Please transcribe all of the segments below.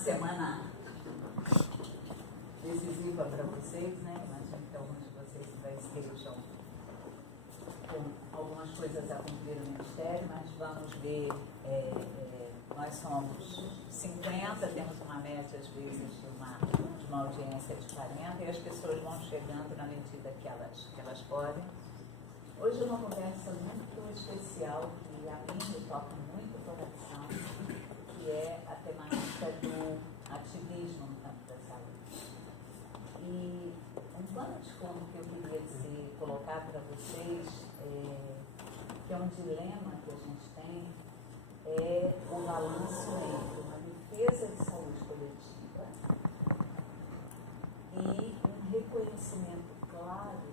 semana decisiva para vocês, né? Imagino que alguns de vocês já estejam com algumas coisas a cumprir no Ministério, mas vamos ver, nós somos 50, temos uma média às vezes de uma audiência de 40 e as pessoas vão chegando na medida que elas podem. Hoje é uma conversa muito especial que a mim me toca muito o coração, que é a temática do ativismo no campo da saúde. E um pano de fundo que eu queria colocar para vocês, que é um dilema que a gente tem, é o balanço entre uma defesa de saúde coletiva e um reconhecimento claro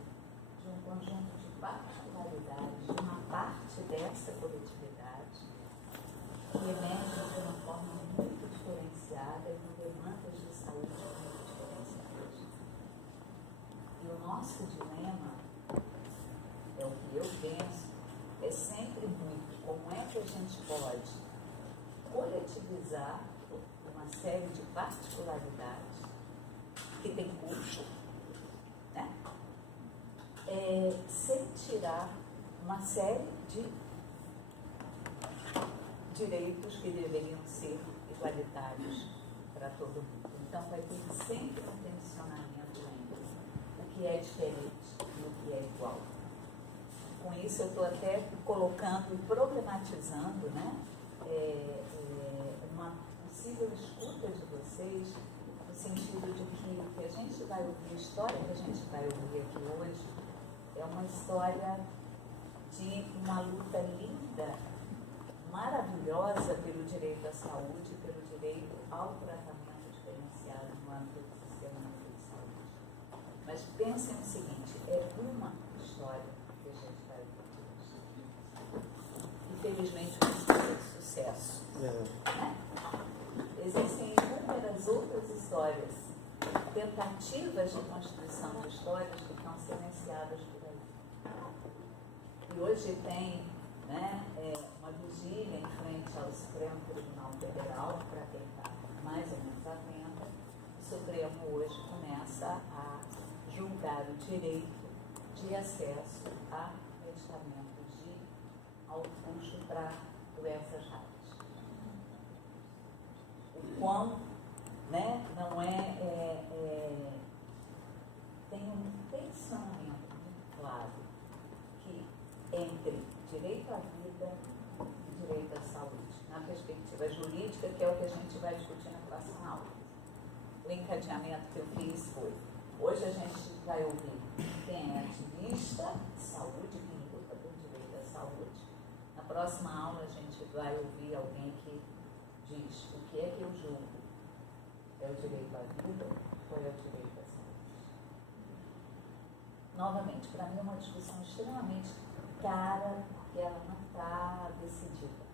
de um conjunto de particularidades de uma parte dessa coletividade que emerge de uma forma muito diferenciada e com demandas de saúde muito diferenciadas. E o nosso dilema, é o que eu penso, é sempre muito como é que a gente pode coletivizar uma série de particularidades que tem custo, né? Sem tirar uma série de direitos que deveriam ser igualitários para todo mundo. Então, vai ter sempre um tensionamento entre o que é diferente e o que é igual. Com isso, eu estou até colocando e problematizando, né, uma possível escuta de vocês, no sentido de que o que a gente vai ouvir, a história que a gente vai ouvir aqui hoje, é uma história de uma luta linda, maravilhosa pelo direito à saúde, pelo direito ao tratamento diferenciado no âmbito do Sistema Único de Saúde. Mas pensem o seguinte, é uma história que a gente vai ouvir hoje. Infelizmente, uma história de sucesso. Né? Existem inúmeras outras histórias, tentativas de constituição de histórias que estão silenciadas por aí. E hoje tem, né, uma vigília em frente ao Supremo Tribunal Federal, para quem está mais ou menos atenta. O Supremo hoje começa a julgar o direito de acesso a medicamento de alto custo para doenças raras. O quão, né, não tem um tensionamento muito claro que entre direito à vida e direito à saúde, na perspectiva jurídica, que é o que a gente vai discutir na próxima aula. O encadeamento que eu fiz foi, hoje a gente vai ouvir quem é ativista de saúde, quem luta pelo direito à saúde. Na próxima aula a gente vai ouvir alguém que diz o que é que eu julgo. É o direito à vida ou é o direito à saúde? Novamente, para mim é uma discussão extremamente cara, porque ela não está decidida.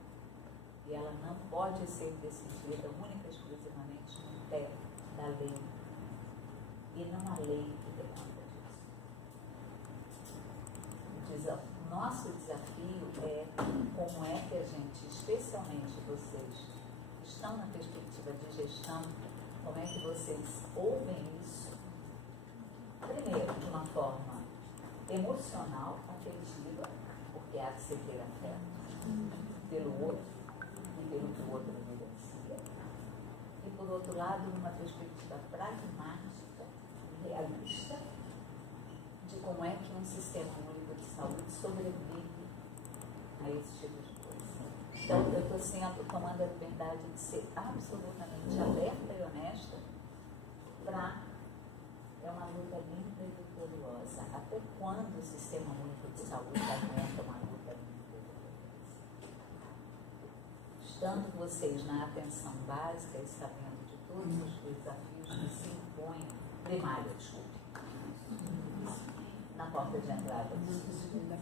E ela não pode ser decidida única e exclusivamente no pé da lei. E não a lei que demanda disso. O nosso desafio é como é que a gente, especialmente vocês, que estão na perspectiva de gestão, como é que vocês ouvem isso, primeiro, de uma forma emocional, afetiva, porque há de se ter afeto pelo outro e pelo que o outro evidencia, e por outro lado, numa perspectiva pragmática, realista, de como é que um sistema único de saúde sobrevive a esse tipo de coisa. Então, eu estou tomando a liberdade de ser absolutamente aberta e honesta para... É uma luta linda e vitoriosa. Até quando o Sistema Único de Saúde aguenta uma luta linda e vitoriosa? Estando vocês na atenção básica e sabendo de todos os desafios que se impõem, primária, desculpe, na porta de entrada do sistema.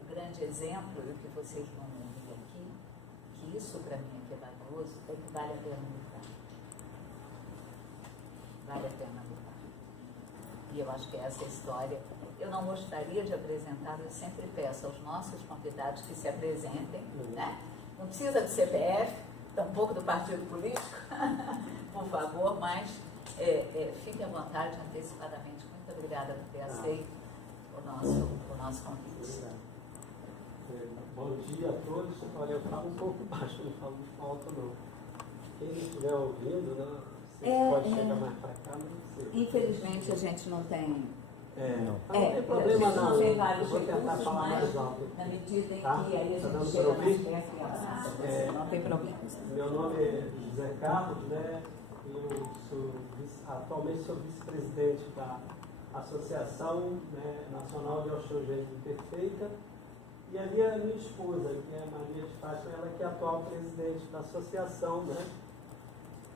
O grande exemplo, e o que vocês vão ouvir aqui, que isso para mim é valioso, é que vale a pena lutar. Vale a pena lutar. E eu acho que essa história, eu não gostaria de apresentar, eu sempre peço aos nossos convidados que se apresentem, né? Não precisa de CPF, tampouco do partido político, por favor, mas fique à vontade antecipadamente. Muito obrigada por ter aceito o nosso convite. Bom dia a todos. Olha, eu falo um pouco baixo, não falo muito alto não. Quem estiver ouvindo, né, você pode chegar mais para cá, não sei. Infelizmente a gente não tem. Não tem problema não. Tem vários vou tentar recursos, falar mas mais alto. na medida em Tá? que aí a Tá gente dando chega para mais ouvir? perto e avança, não tem problema. Meu nome é José Carlos, né? Eu sou atualmente sou vice-presidente da Associação, né, Nacional de Osteogênese Imperfeita. E ali a minha esposa, que é a Maria de Fátima, ela que é a atual presidente da associação, né?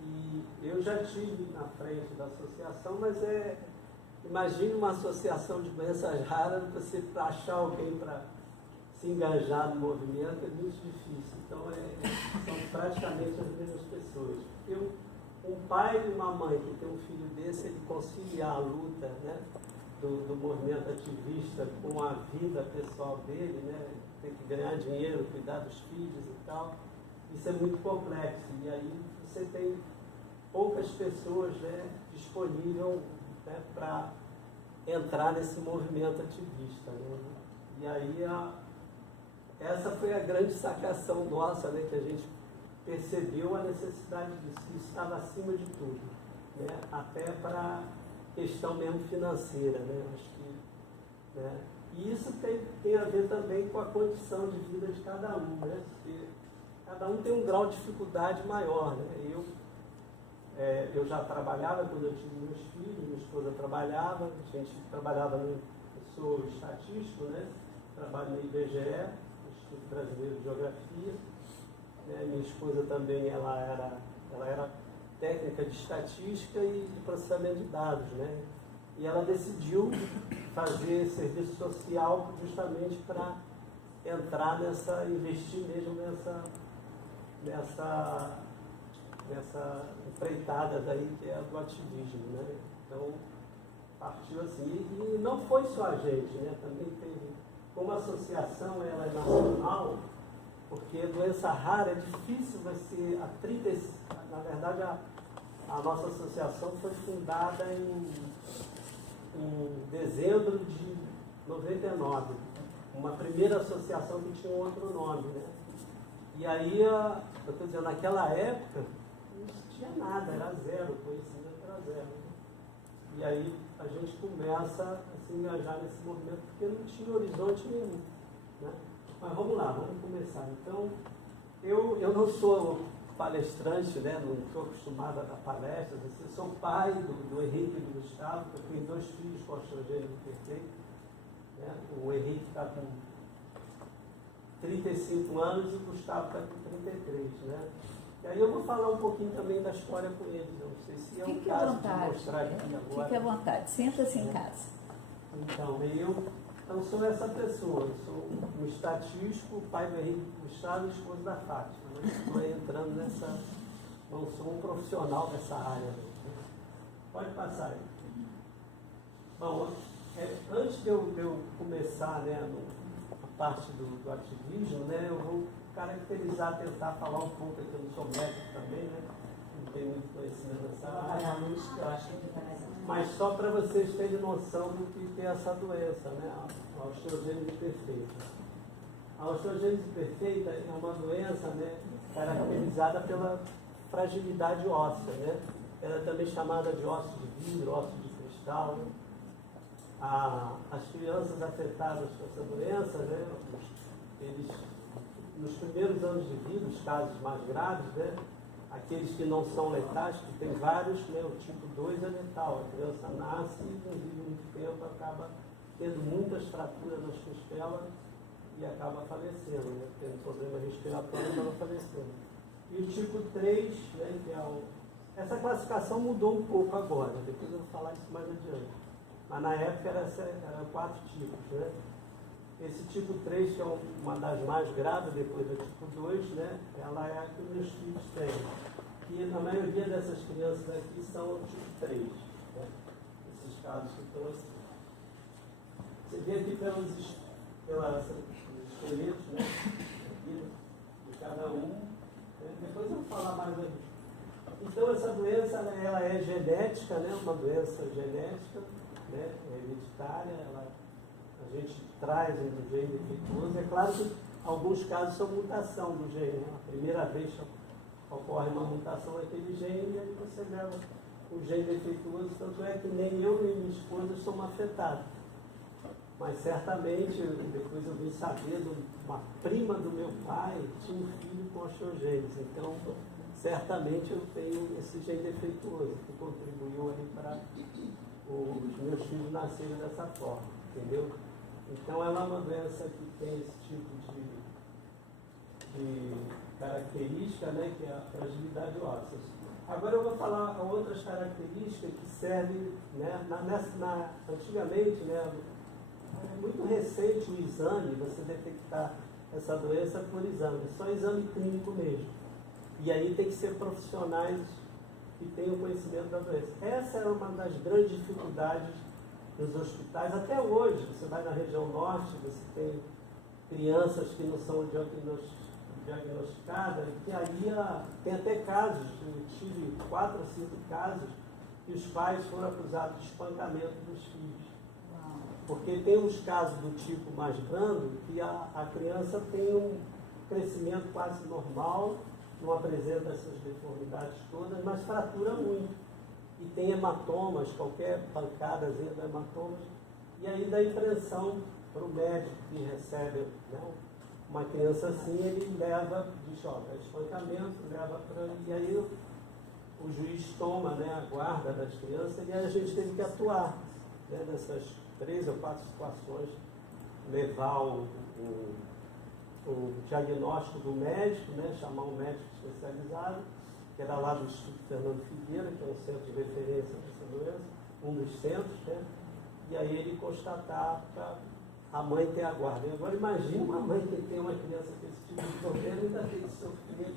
E eu já estive na frente da associação, mas imagine uma associação de doenças raras, você para achar alguém para se engajar no movimento é muito difícil. Então são praticamente as mesmas pessoas. Um pai e uma mãe que tem um filho desse, ele conciliar a luta, né, do movimento ativista com a vida pessoal dele, né, tem que ganhar dinheiro, cuidar dos filhos e tal, isso é muito complexo. E aí você tem poucas pessoas, né, disponíveis, né, para entrar nesse movimento ativista, né? E aí essa foi a grande sacação nossa, né, que a gente percebeu a necessidade disso, que isso estava acima de tudo, né, até para questão mesmo financeira, né? Acho que, né? E isso tem a ver também com a condição de vida de cada um, né? Porque cada um tem um grau de dificuldade maior, né? Eu já trabalhava quando eu tive meus filhos, minha esposa trabalhava, a gente trabalhava eu sou estatístico, né? Trabalho no IBGE, Instituto Brasileiro de Geografia, né? Minha esposa também, ela era técnica de estatística e de processamento de dados, né? E ela decidiu fazer serviço social justamente para entrar investir mesmo nessa empreitada daí que é do ativismo, né? Então, partiu assim. E não foi só a gente, né? Também teve, como a associação ela é nacional, porque doença rara é difícil você, na verdade a nossa associação foi fundada em dezembro de 99, uma primeira associação que tinha um outro nome, né? E aí, eu estou dizendo, naquela época, não existia nada, era zero, o conhecimento era zero, né? E aí a gente começa a se engajar nesse movimento, porque não tinha horizonte nenhum, né? Mas vamos lá, vamos começar. Então, eu não sou palestrante, né? Não estou acostumado a dar palestras, assim, sou pai do Henrique e do Gustavo, eu tenho 2 filhos com osteogênese imperfeita, né? O Henrique está com 35 anos e o Gustavo está com 33, né? E aí eu vou falar um pouquinho também da história com eles, eu não sei se é o caso de mostrar aqui agora. Fique à vontade, senta-se em casa. Então, eu sou essa pessoa, eu sou um estatístico, pai do Henrique Gustavo e esposo da Fátima. Né? Estou entrando não sou um profissional dessa área. Né? Pode passar aí. Bom, antes de eu começar, né, a parte do ativismo, né, eu vou caracterizar, tentar falar um pouco, aqui, eu não sou médico também, né? Não tenho muito conhecimento dessa área. Mas só para vocês terem noção do que é essa doença, né? A osteogênese imperfeita. A osteogênese imperfeita é uma doença, né, caracterizada pela fragilidade óssea, né? Ela é também chamada de osso de vidro, osso de cristal. Né? As crianças afetadas por essa doença, né, eles, nos primeiros anos de vida, os casos mais graves, né, aqueles que não são letais, que tem vários, né, o tipo 2 é letal, a criança nasce e não vive muito tempo, acaba tendo muitas fraturas nas costelas e acaba falecendo, né, tendo problema respiratório e acaba falecendo. E o tipo 3, né, que é essa classificação mudou um pouco agora, depois eu vou falar isso mais adiante. Mas na época eram 4 tipos, né? Esse tipo 3, que é uma das mais graves, depois do tipo 2, né? Ela é a que meus filhos têm. E a maioria dessas crianças aqui são o tipo 3, né? Esses casos que estão aqui. Você vê aqui pelos esqueletos, né? Aqui, de cada um, Depois eu vou falar mais aqui. Então, essa doença ela é genética, né? Uma doença genética, né? Hereditária. A gente traz um gene defeituoso. É claro que alguns casos são mutação do gene. Né? A primeira vez ocorre uma mutação naquele gene e aí você leva o gene defeituoso. Tanto é que nem eu nem minha esposa somos afetados. Mas certamente, depois eu vim saber de uma prima do meu pai que tinha um filho com osteogênese. Então, certamente eu tenho esse gene defeituoso que contribuiu aí para os meus filhos nascerem dessa forma, entendeu? Então, ela é uma doença que tem esse tipo de característica, né, que é a fragilidade óssea. Agora eu vou falar outras características que servem, né, antigamente, né, é muito recente o exame, você detectar essa doença por exame, só exame clínico mesmo. E aí tem que ser profissionais que tenham conhecimento da doença. Essa é uma das grandes dificuldades dos hospitais. Até hoje, você vai na região norte, você tem crianças que não são diagnosticadas, e que aí tem até casos, eu tive 4 ou 5 casos, que os pais foram acusados de espancamento dos filhos. Porque tem uns casos do tipo mais grande que a criança tem um crescimento quase normal, não apresenta essas deformidades todas, mas fratura muito. E tem hematomas, qualquer pancadazinha de hematomas, e aí dá impressão para o médico que recebe, né, uma criança assim, ele leva, diz, ó, é espancamento, leva para... E aí o juiz toma, né, a guarda das crianças, e aí a gente teve que atuar, né, nessas 3 ou 4 situações, levar o diagnóstico do médico, né, chamar um médico especializado, que era lá do Instituto Fernando Figueira, que é um centro de referência dessa doença, um dos centros, né, e aí ele constatar para a mãe ter a guarda. Agora imagine uma mãe que tem uma criança com esse tipo de problema e ainda tem que sofrer,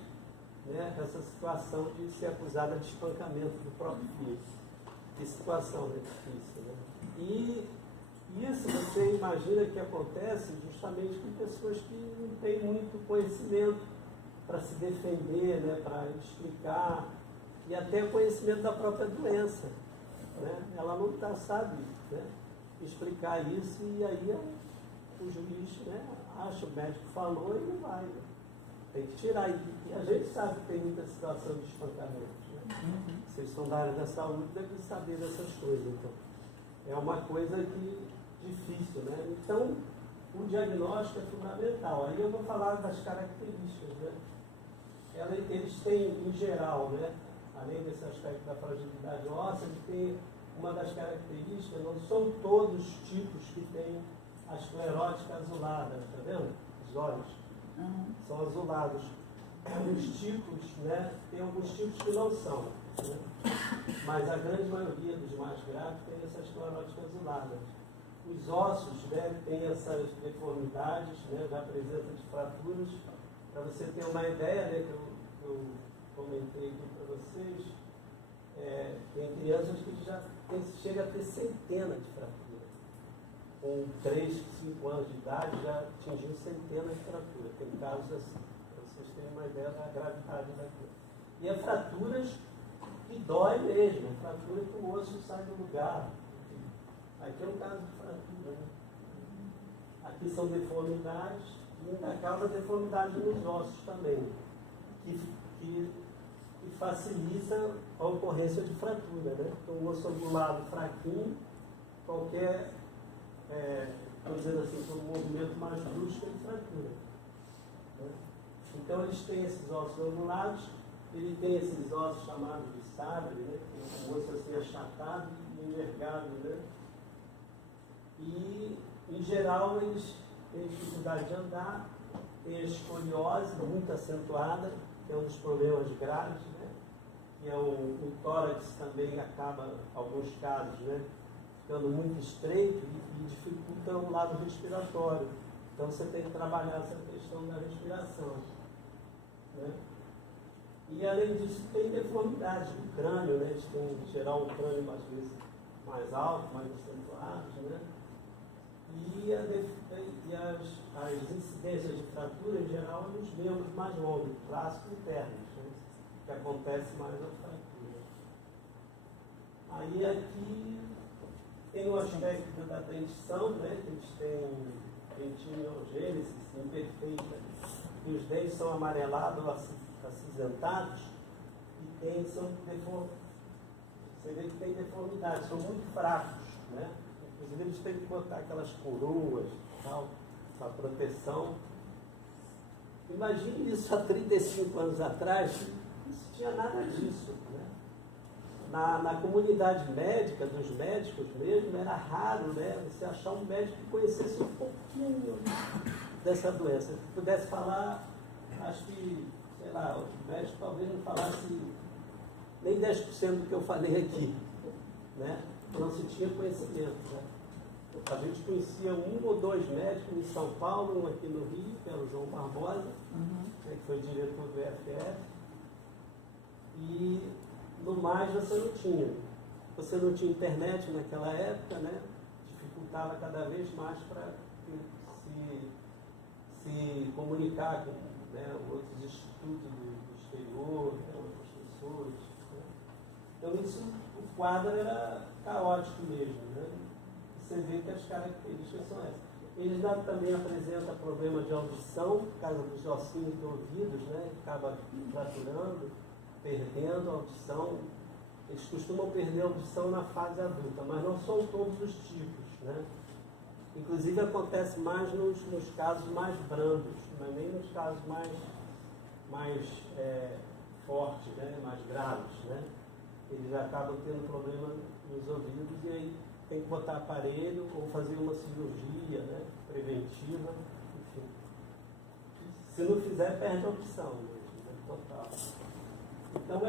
né, essa situação de ser acusada de espancamento do próprio filho. Que situação é difícil, né? E isso você imagina que acontece justamente com pessoas que não têm muito conhecimento para se defender, né, para explicar, e até conhecimento da própria doença. Né? Ela não sabe, né, explicar isso, e aí o juiz, né, acha, o médico falou e não vai. Né? Tem que tirar. E a gente sabe que tem muita situação de espancamento. Né? Vocês são da área da saúde, devem saber dessas coisas. Então, é uma coisa que difícil, né? Então, o diagnóstico é fundamental. Aí eu vou falar das características, né? Eles têm, em geral, né, além desse aspecto da fragilidade óssea, eles têm uma das características, não são todos os tipos que têm a esclerótica azulada, está vendo? Os olhos são azulados. Os tipos, né, tem alguns tipos que não são, né? Mas a grande maioria dos mais graves tem essa esclerótica azulada. Os ossos, né, têm essas deformidades, né, já apresentam de fraturas. Para você ter uma ideia, né, que eu comentei aqui para vocês, tem crianças que já chega a ter centenas de fraturas. Com 3, 5 anos de idade já atingiu centenas de fraturas. Tem casos assim, para vocês terem uma ideia da gravidade daquilo. E é fraturas que dói mesmo, é fratura que o osso sai do lugar. Aqui é um caso de fratura, né? Aqui são deformidades, e ainda causa deformidade nos ossos também, que facilita a ocorrência de fratura, né? Então, o osso angulado fraquinho, qualquer, vamos dizer assim, por um movimento mais brusco, ele fratura. Né? Então, eles têm esses ossos angulados, ele tem esses ossos chamados de sabre, né? Que é um osso assim achatado e envergado, né? E, em geral, eles têm dificuldade de andar, tem a escoliose muito acentuada, que é um dos problemas graves, né? Que é o tórax também acaba, em alguns casos, né, ficando muito estreito e dificulta o lado respiratório. Então você tem que trabalhar essa questão da respiração. Né? E além disso tem deformidades do crânio, né? Eles têm, em geral, um crânio às vezes mais alto, mais acentuado, né? e as incidências de fratura, em geral, nos membros mais longos, clássicos e internos, né? Que acontece mais a fratura. Aí aqui tem o aspecto da dentição, né? Que eles têm dentinogênese imperfeita, e os dentes são amarelados ou acinzentados, e são você vê que tem deformidade, são muito fracos, né? Inclusive eles têm que botar aquelas coroas, tal, para proteção. Imagine isso há 35 anos atrás, não se tinha nada disso, né? Na comunidade médica, dos médicos mesmo, era raro, né, você achar um médico que conhecesse um pouquinho dessa doença. Se pudesse falar, acho que, sei lá, o médico talvez não falasse nem 10% do que eu falei aqui, né? Não se tinha conhecimento, né? A gente conhecia um ou dois médicos em São Paulo, um aqui no Rio, que era o João Barbosa, né, que foi diretor do EFF, e no mais você não tinha. Você não tinha internet naquela época, né? Dificultava cada vez mais para se comunicar com, né, outros institutos do exterior, né, outras pessoas. Né? Então isso, o quadro era caótico mesmo, né? Você vê que as características são essas. Eles também apresentam problema de audição, por causa dos ossinhos de ouvidos, né? Acaba fraturando, perdendo a audição. Eles costumam perder a audição na fase adulta, mas não são todos os tipos, né? Inclusive acontece mais nos casos mais brandos, não é nem nos casos mais fortes, né? Mais graves, né? Eles acabam tendo problema nos ouvidos e aí tem que botar aparelho ou fazer uma cirurgia, né? Preventiva, enfim. Se não fizer, perde a opção, né? Total. Então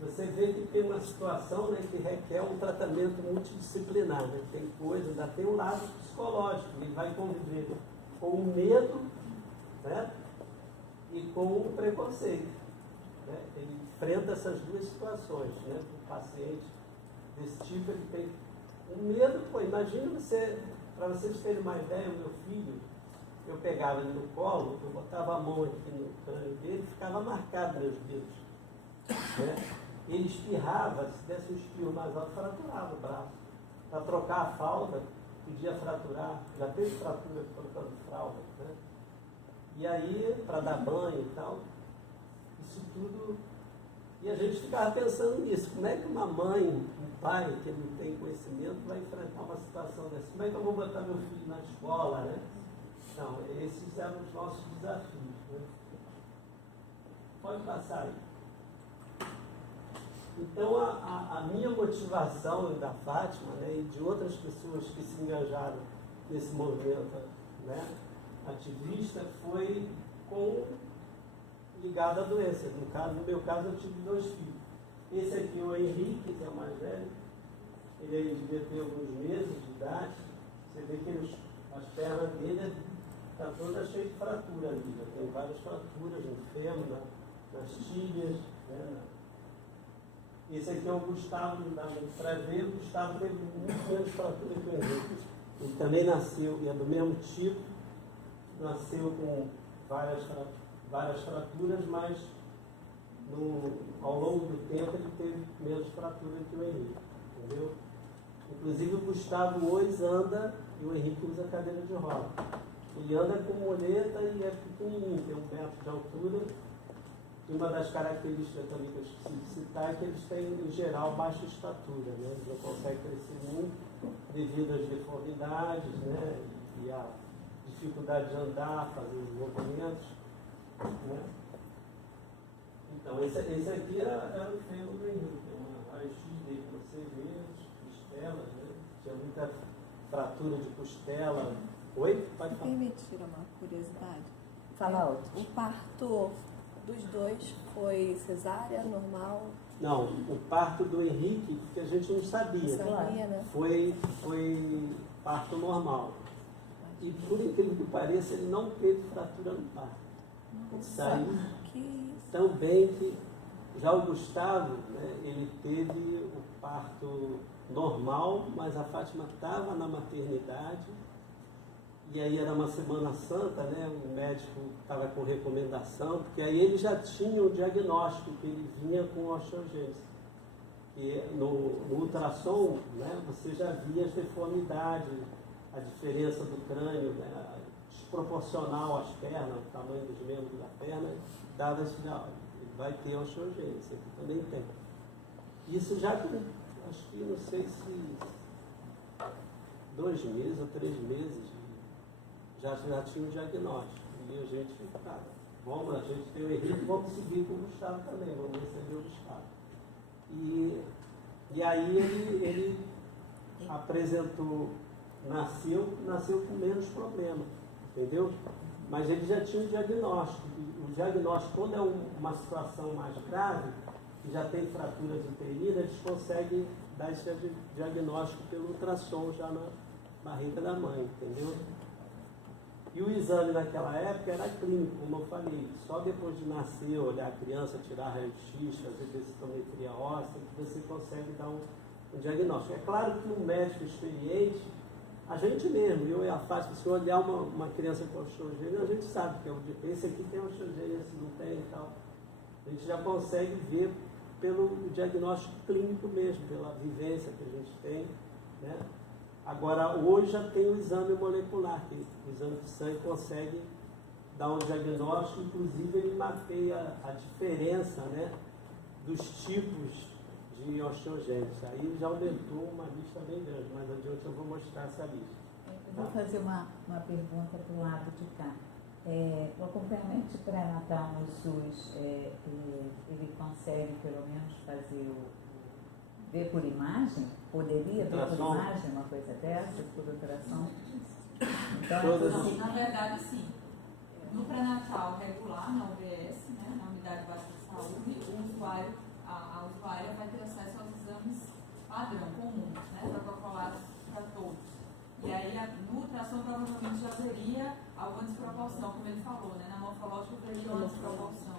você vê que tem uma situação, né, que requer um tratamento multidisciplinar, né? Tem coisa, ainda tem um lado psicológico, ele vai conviver com o medo, né? E com o preconceito, né? Ele enfrenta essas duas situações, né? O paciente desse tipo, ele tem um medo, pô, imagina para vocês terem uma ideia, o meu filho, eu pegava ele no colo, eu botava a mão aqui no crânio dele, ficava marcado meus dedos, né? Ele espirrava, se desse um espirro mais alto, fraturava o braço. Para trocar a fralda, podia fraturar, já teve fratura trocando fralda, né? E aí, para dar banho e tal, isso tudo. E a gente ficava pensando nisso, como é que uma mãe, um pai que não tem conhecimento vai enfrentar uma situação dessa? Como é que eu vou botar meu filho na escola, né? Então, esses eram os nossos desafios, né? Pode passar aí. Então, a minha motivação da Fátima, né, e de outras pessoas que se engajaram nesse movimento, né, ativista, foi ligado à doença. No meu caso, eu tive 2 filhos. Esse aqui é o Henrique, que é o mais velho. Ele aí devia ter alguns meses de idade. Você vê que as pernas dele estão todas cheias de fratura ali. Já tem várias fraturas no fêmur, nas tíbias, né? Esse aqui é o Gustavo, para ver, o Gustavo teve muito menos fratura que o Henrique. Ele também nasceu, e é do mesmo tipo, nasceu com várias fraturas, mas ao longo do tempo ele teve menos fratura que o Henrique, entendeu? Inclusive o Gustavo hoje anda e o Henrique usa cadeira de roda. Ele anda com muleta e é pequenininho, tem 1 metro de altura. E uma das características também que eu esqueci de citar é que eles têm, em geral, baixa estatura, né? Eles não conseguem crescer muito devido às deformidades, né? E a dificuldade de andar, fazer os movimentos, né? Então, esse aqui era o fêmur do Henrique, uma raio-x dele, para você ver, as costelas, né? Tinha muita fratura de costela. Oi? Pode falar. Me tira uma curiosidade. Fala alto. O parto dos 2 foi cesárea, normal? Não, o parto do Henrique, que a gente não sabia, Né? foi parto normal. E por incrível que pareça, ele não teve fratura no parto. Ele saiu tão bem que já o Gustavo, né, ele teve o parto normal, mas a Fátima estava na maternidade e aí era uma Semana Santa, né? O médico estava com recomendação, porque aí ele já tinha o diagnóstico que ele vinha com osteogênese. E no ultrassom, né, você já via as deformidades, a diferença do crânio, né, desproporcional às pernas, o tamanho dos membros da perna, dava esse sinal. Ele vai ter osteogênese, ele também tem. Isso já, acho que não sei se 2 meses ou 3 meses, já tinha o diagnóstico. E a gente, cara, a gente tem o Henrique, vamos seguir com o Gustavo também, vamos receber o Gustavo. E aí ele apresentou, nasceu com menos problema, entendeu? Mas ele já tinha o diagnóstico. O diagnóstico, quando é uma situação mais grave, que já tem fraturas uterinas, eles conseguem dar esse diagnóstico pelo ultrassom já na barriga da mãe, entendeu? E o exame naquela época era clínico, como eu falei. Só depois de nascer, olhar a criança, tirar raio-x, fazer densitometria óssea, que você consegue dar um diagnóstico. É claro que um médico experiente, a gente mesmo, eu e a Fátima, se olhar uma criança com osteogênese, a gente sabe que esse aqui tem osteogênese, esse não tem e tal. A gente já consegue ver pelo diagnóstico clínico mesmo, pela vivência que a gente tem, né? Agora, hoje já tem o exame molecular, que o exame de sangue consegue dar um diagnóstico, inclusive ele mapeia a diferença, né, dos tipos de osteogênese. Aí já aumentou uma lista bem grande, mas adiante eu vou mostrar essa lista. Eu vou fazer uma pergunta para o lado de cá. O acompanhamento pré-natal no SUS, ele consegue pelo menos fazer ver por imagem? Poderia ver por imagem uma coisa dessa, por ultrassom? Então, na verdade, sim. No pré-natal regular, na UBS, né, na Unidade Básica de Saúde, a usuária vai ter acesso aos exames padrão, comuns, né, protocolados para todos. E aí, no ultrassom, provavelmente já veria alguma desproporção, como ele falou, né, na morfológica veria uma desproporção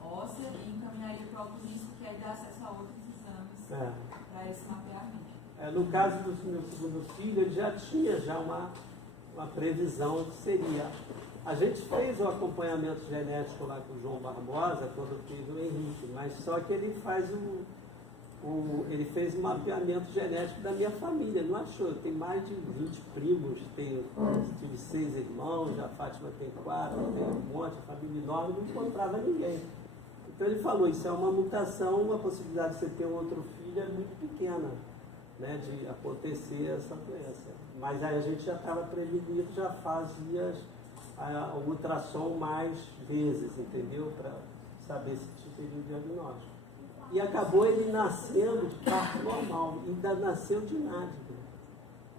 óssea e encaminharia para outros riscos, que aí dá acesso a outros exames para esse mapeamento. No caso do meu segundo filho, ele já tinha uma previsão que seria. A gente fez o acompanhamento genético lá com o João Barbosa, quando fez o Henrique, mas só que ele faz ele fez um mapeamento genético da minha família, não achou? Tem mais de 20 primos, tive 6 irmãos, a Fátima tem 4, tem um monte, a família enorme, não encontrava ninguém. Então ele falou, isso é uma mutação, a possibilidade de você ter um outro filho é muito pequena, né, de acontecer essa doença. Mas aí a gente já estava prevenido, já fazia o ultrassom mais vezes, entendeu? Para saber se teria o diagnóstico. E acabou ele nascendo de parto normal, ainda nasceu de nádega.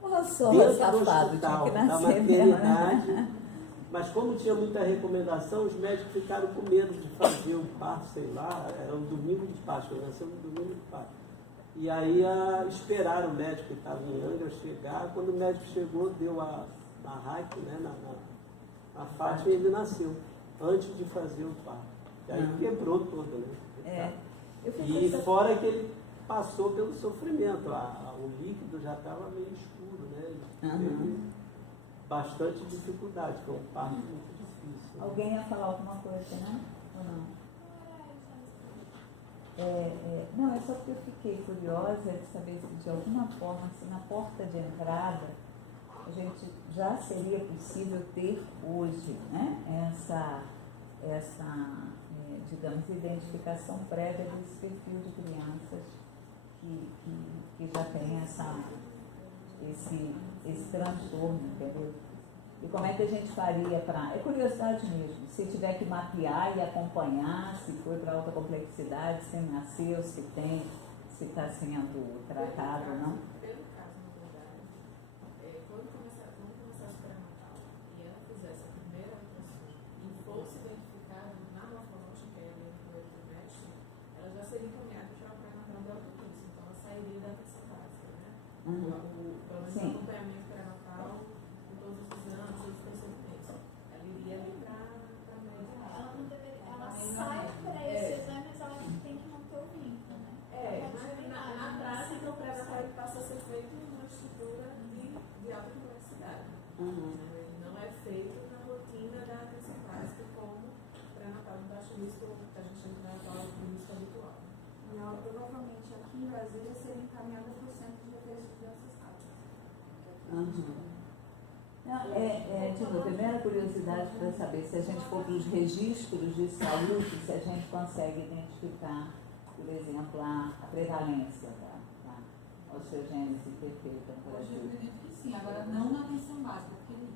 Nossa, dentro do hospital, da maternidade. Mas como tinha muita recomendação, os médicos ficaram com medo de fazer o parto, sei lá, era um domingo de Páscoa, nasceu no domingo de Páscoa. E aí esperaram o médico que estava em Angra chegar. Quando o médico chegou, deu a hack, né, na Fátima, e ele nasceu, antes de fazer o parto. E aí quebrou todo, né? E fora que ele passou pelo sofrimento, o líquido já estava meio escuro, né? Ele teve bastante dificuldade, foi um parto muito difícil. Alguém ia falar alguma coisa, né? Ou não? Não, é só porque eu fiquei curiosa de saber se de alguma forma, se na porta de entrada, a gente já seria possível ter hoje, né, essa digamos, identificação prévia desse perfil de crianças que já tem esse transtorno, entendeu? E como é que a gente faria para... É curiosidade mesmo, se tiver que mapear e acompanhar, se foi para alta complexidade, se nasceu, se tem, se está sendo tratado ou não. Pelo caso, na verdade, quando começasse o pré-natal e ela fizesse a primeira ultrassom e fosse identificada na morfológica do trimestre, ela já seria encaminhada para o pré-natal de alto curso, então ela sairia da atenção básica, né? Pelo menos o acompanhamento pré-natal, com todos os exames, todos os procedimentos. Ela iria ali para a média. Ela não deveria, ela sai para esse exame, mas ela tem que manter o vínculo, né? Mas na prática, o pré-natal passa a ser feito numa estrutura de alta complexidade. Não provavelmente aqui em Brasília seria encaminhada para o Centro de Referência de Doenças Raras. Tipo, a primeira curiosidade para saber se a gente for para os registros de saúde, se a gente consegue identificar, por exemplo, a prevalência da osteogênese perfeita por Hoje eu aqui. acredito que sim, agora não na atenção básica, porque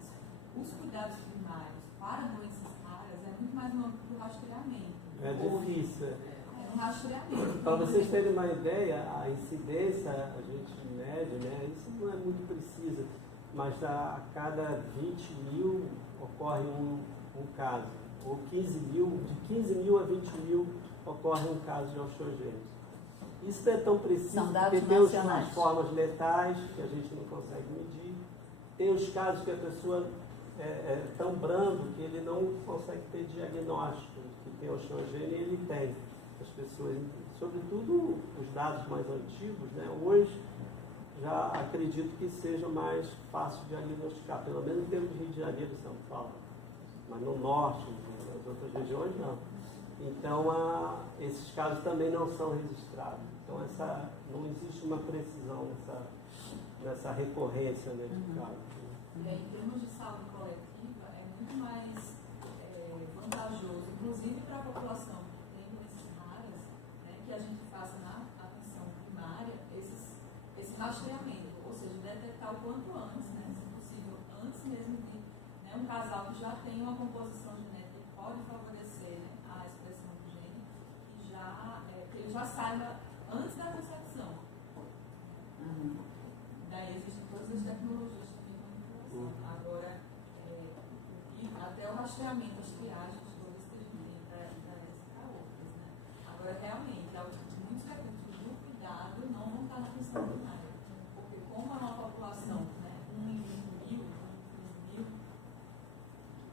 os cuidados primários para doenças raras é muito mais no âmbito do rastreamento. É difícil. É um rastreamento. Para vocês terem uma ideia, a incidência, a gente mede, né? Isso não é muito preciso, mas a cada 20 mil ocorre um caso, ou 15 mil, de 15 mil a 20 mil ocorre um caso de osteogênese. Isso não é tão preciso, São dados porque tem nacionais. as formas letais que a gente não consegue medir, tem os casos que a pessoa é tão brando que ele não consegue ter diagnóstico que tem osteogênese, e ele tem. As pessoas, sobretudo os dados mais antigos, né? Hoje já acredito que seja mais fácil de diagnosticar, pelo menos em termos de Rio de Janeiro e São Paulo, mas no norte, nas outras regiões não. Então esses casos também não são registrados. Então não existe uma precisão nessa recorrência de casos. Em termos de saúde coletiva, é muito mais vantajoso, inclusive para a população que tem doenças raras, né, que a gente faça na atenção primária esse rastreamento, ou seja, detectar o quanto antes, né, se possível, antes mesmo de um casal que já tem uma composição genética que pode favorecer, né, a expressão do gene, que ele já saiba antes da concepção. Daí existem todas as tecnologias que ficam em relação. Agora, até o rastreamento, as triagens todas que a gente tem para essa para outras, né? Agora, realmente, muitos recursos do cuidado não vão estar na atenção primária, porque como é uma população, né, 1 em 20 mil, 1 em 15 mil,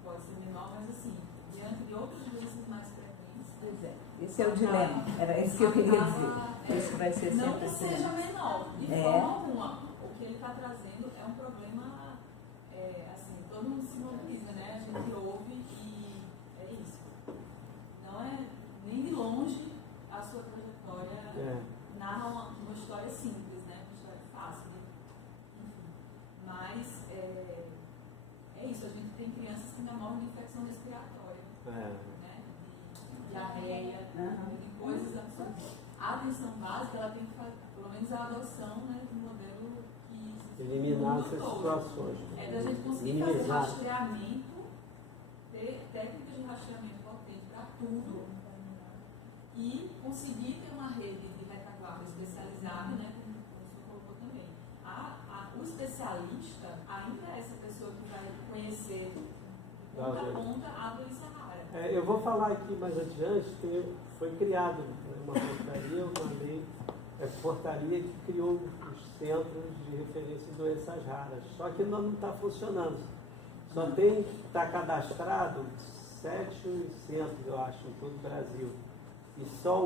pode ser menor, mas assim, diante de outras doenças mais frequentes. Pois é, esse é o dilema, era isso que eu queria dizer. Isso vai ser sempre não que seja menor, de forma alguma. O que ele está trazendo é um problema, assim, todo mundo se mobiliza, né? A gente ouve e é isso. Não é nem de longe a sua trajetória narra uma história simples, né? Uma história fácil, enfim. Mas é isso, a gente tem crianças que ainda morrem de infecção respiratória, né? De diarreia, de coisas absurdas. A atenção básica, ela tem que fazer, pelo menos a adoção, né, de um modelo que eliminar essas situações. É da gente conseguir fazer rastreamento, ter técnicas de rastreamento potente para tudo e conseguir ter uma rede de retaguarda especializada, né, como você colocou também. O especialista ainda é essa pessoa que vai conhecer de ponta a ponta a doença rara. Eu vou falar aqui mais adiante, foi criado uma portaria, uma lei, portaria que criou os centros de referência de doenças raras. Só que não está funcionando. Só está cadastrado 7 centros, eu acho, em todo o Brasil. E só